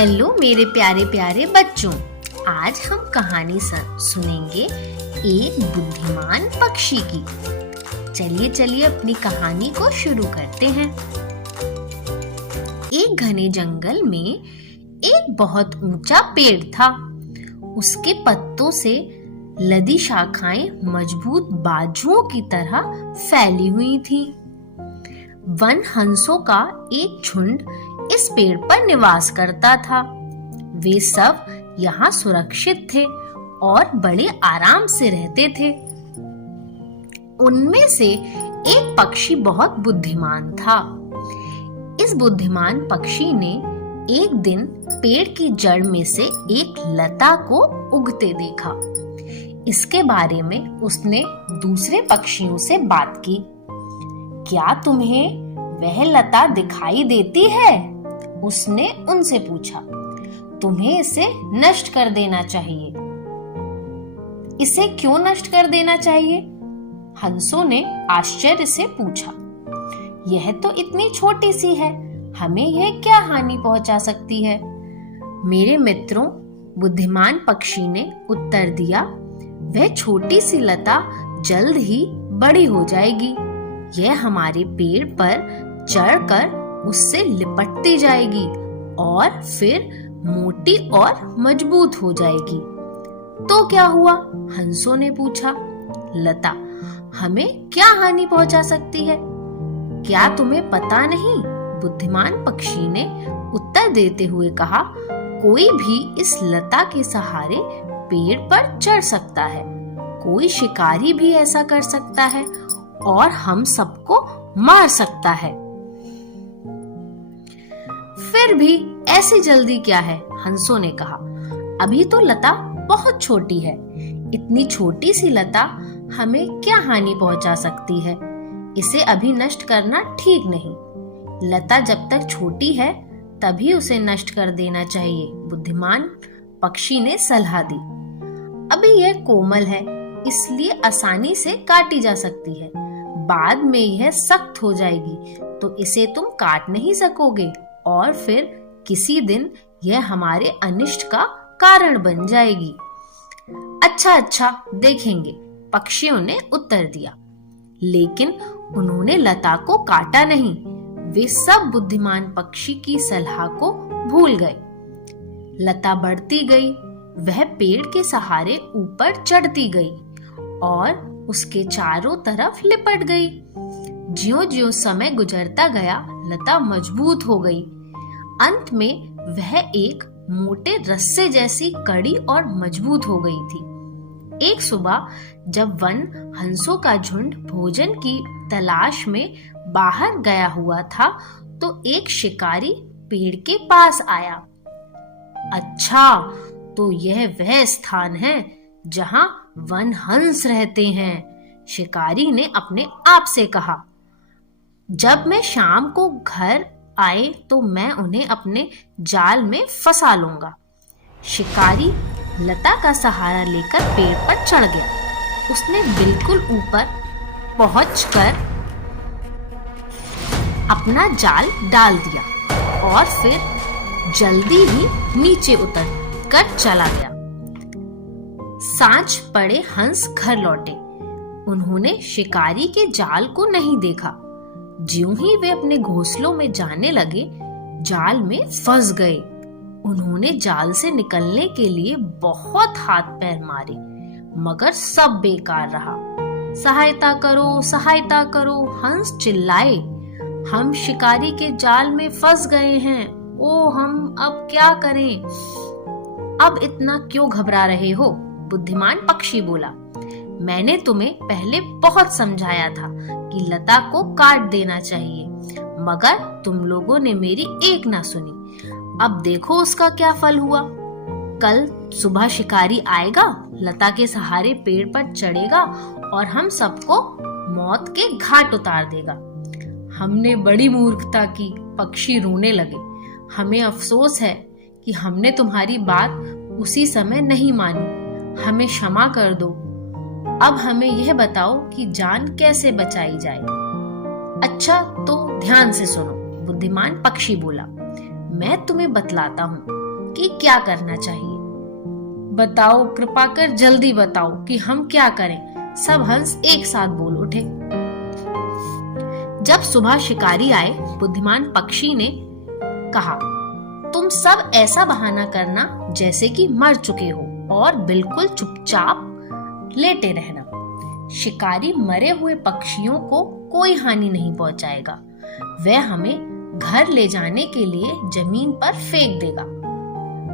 Hello मेरे प्यारे प्यारे बच्चों, आज हम कहानी सुनेंगे एक बुद्धिमान पक्षी की। चलिए चलिए अपनी कहानी को शुरू करते हैं। एक घने जंगल में एक बहुत ऊंचा पेड़ था। उसके पत्तों से लदी शाखाएं मजबूत बाजुओं की तरह फैली हुई थी। वन हंसों का एक झुंड इस पेड़ पर निवास करता था। वे सब यहाँ सुरक्षित थे और बड़े आराम से रहते थे। उनमें से एक पक्षी बहुत बुद्धिमान था। इस बुद्धिमान पक्षी ने एक दिन पेड़ की जड़ में से एक लता को उगते देखा। इसके बारे में उसने दूसरे पक्षियों से बात की। क्या तुम्हें वह लता दिखाई देती है? उसने उनसे पूछा। तुम्हें इसे नष्ट कर देना चाहिए। इसे क्यों नष्ट कर देना चाहिए? हंसों ने आश्चर्य से पूछा। यह तो इतनी छोटी सी है, हमें यह क्या हानि पहुंचा सकती है? मेरे मित्रों, बुद्धिमान पक्षी ने उत्तर दिया, वह छोटी सी लता जल्द ही बड़ी हो जाएगी। यह हमारे पेड़ पर चढ़कर उससे लिपटती जाएगी और फिर मोटी और मजबूत हो जाएगी। तो क्या हुआ? हंसों ने पूछा। लता हमें क्या हानि पहुंचा सकती है? क्या तुम्हें पता नहीं? बुद्धिमान पक्षी ने उत्तर देते हुए कहा, कोई भी इस लता के सहारे पेड़ पर चढ़ सकता है। कोई शिकारी भी ऐसा कर सकता है और हम सबको मार सकता है। फिर भी ऐसी जल्दी क्या है? हंसों ने कहा। अभी तो लता बहुत छोटी है। इतनी छोटी सी लता हमें क्या हानि पहुंचा सकती है? इसे अभी नष्ट करना ठीक नहीं। लता जब तक छोटी है तभी उसे नष्ट कर देना चाहिए। बुद्धिमान पक्षी ने सलाह दी। अभी यह कोमल है, इसलिए आसानी से काटी जा सकती है। बाद में यह सख्त हो जाएगी तो इसे तुम काट नहीं सकोगे और फिर किसी दिन यह हमारे अनिष्ट का कारण बन जाएगी। अच्छा देखेंगे, पक्षियों ने उत्तर दिया। लेकिन उन्होंने लता को काटा नहीं। वे सब बुद्धिमान पक्षी की सलाह को भूल गए। लता बढ़ती गई, वह पेड़ के सहारे ऊपर चढ़ती गई और उसके चारों तरफ लिपट गई। ज्यों-ज्यों समय गुजरता गया, लता मजबूत हो गई। अंत में वह एक मोटे रस्से जैसी कड़ी और मजबूत हो गई थी। एक सुबह जब वन हंसों का झुंड भोजन की तलाश में बाहर गया हुआ था तो एक शिकारी पेड़ के पास आया। अच्छा, तो यह वह स्थान है जहां वन हंस रहते हैं, शिकारी ने अपने आप से कहा। जब मैं शाम को घर आए तो मैं उन्हें अपने जाल में फंसा लूंगा। शिकारी लता का सहारा लेकर पेड़ पर चढ़ गया। उसने बिल्कुल ऊपर पहुंचकर अपना जाल डाल दिया और फिर जल्दी ही नीचे उतर कर चला गया। सांझ पड़े हंस घर लौटे। उन्होंने शिकारी के जाल को नहीं देखा। ज्यों ही वे अपने घोंसलों में जाने लगे, जाल में फंस गए। उन्होंने जाल से निकलने के लिए बहुत हाथ पैर मारे, मगर सब बेकार रहा। सहायता करो, हंस चिल्लाए। हम शिकारी के जाल में फंस गए हैं। ओ, हम अब क्या करें? अब इतना क्यों घबरा रहे हो? बुद्धिमान पक्षी बोला। मैंने तुम्हें पहले बहुत समझाया था कि लता को काट देना चाहिए, मगर तुम लोगों ने मेरी एक ना सुनी। अब देखो उसका क्या फल हुआ। कल सुबह शिकारी आएगा, लता के सहारे पेड़ पर चढ़ेगा और हम सबको मौत के घाट उतार देगा। हमने बड़ी मूर्खता की। पक्षी रोने लगे। हमें अफसोस है कि हमने तुम्हारी बात उसी समय नहीं मानी। हमें क्षमा कर दो। अब हमें यह बताओ कि जान कैसे बचाई जाए। अच्छा, तो ध्यान से सुनो, बुद्धिमान पक्षी बोला। मैं तुम्हें बतलाता हूँ। कि क्या करना चाहिए। बताओ, कृपा कर जल्दी बताओ कि हम क्या करें। सब हंस एक साथ बोल उठे। जब सुबह शिकारी आए, बुद्धिमान पक्षी ने कहा, तुम सब ऐसा बहाना करना जैसे कि मर चुके हो और बिल्कुल चुपचाप लेटे रहना। शिकारी मरे हुए पक्षियों को कोई हानि नहीं पहुंचाएगा। वह हमें घर ले जाने के लिए जमीन पर फेंक देगा।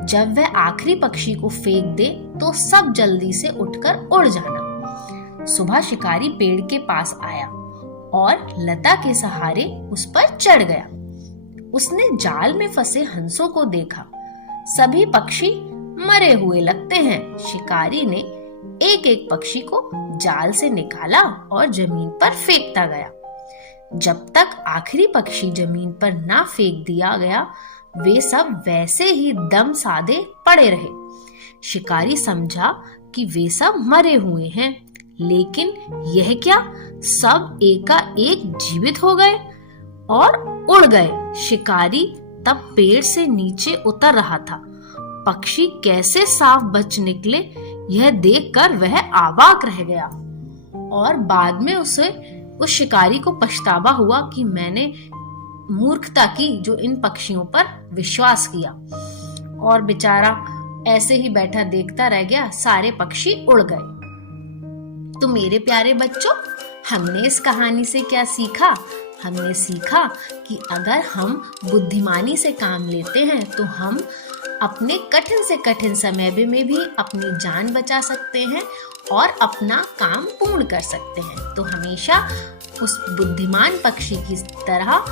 जब वह आखिरी पक्षी को फेंक दे तो सब जल्दी से उठकर उड़ जाना। सुबह शिकारी पेड़ के पास आया और लता के सहारे उस पर चढ़ गया। उसने जाल में फंसे हंसों को देखा। सभी पक्षी मरे हुए लगते हैं। शिकारी ने एक एक पक्षी को जाल से निकाला और जमीन पर फेंकता गया। जब तक आखिरी पक्षी जमीन पर ना फेंक दिया गया, वे सब वैसे ही दम साधे पड़े रहे। शिकारी समझा कि वे सब मरे हुए हैं, लेकिन यह क्या, सब एकाएक जीवित हो गए और उड़ गए। शिकारी तब पेड़ से नीचे उतर रहा था। पक्षी कैसे साफ बच निकले, यह देखकर वह अवाक रह गया और बाद में उसे उस शिकारी को पछतावा हुआ कि मैंने मूर्खता की जो इन पक्षियों पर विश्वास किया। और बेचारा ऐसे ही बैठा देखता रह गया, सारे पक्षी उड़ गए। तो मेरे प्यारे बच्चों, हमने इस कहानी से क्या सीखा? हमने सीखा कि अगर हम बुद्धिमानी से काम लेते हैं तो हम अपने कठिन से कठिन समय में भी अपनी जान बचा सकते हैं और अपना काम पूर्ण कर सकते हैं। तो हमेशा उस बुद्धिमान पक्षी की तरह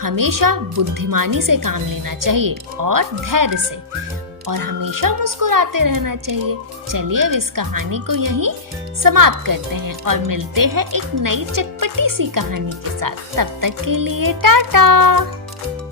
हमेशा बुद्धिमानी से काम लेना चाहिए और धैर्य से, और हमेशा मुस्कुराते रहना चाहिए। चलिए अब इस कहानी को यहीं समाप्त करते हैं और मिलते हैं एक नई चटपटी सी कहानी के साथ। तब तक के लिए टाटा।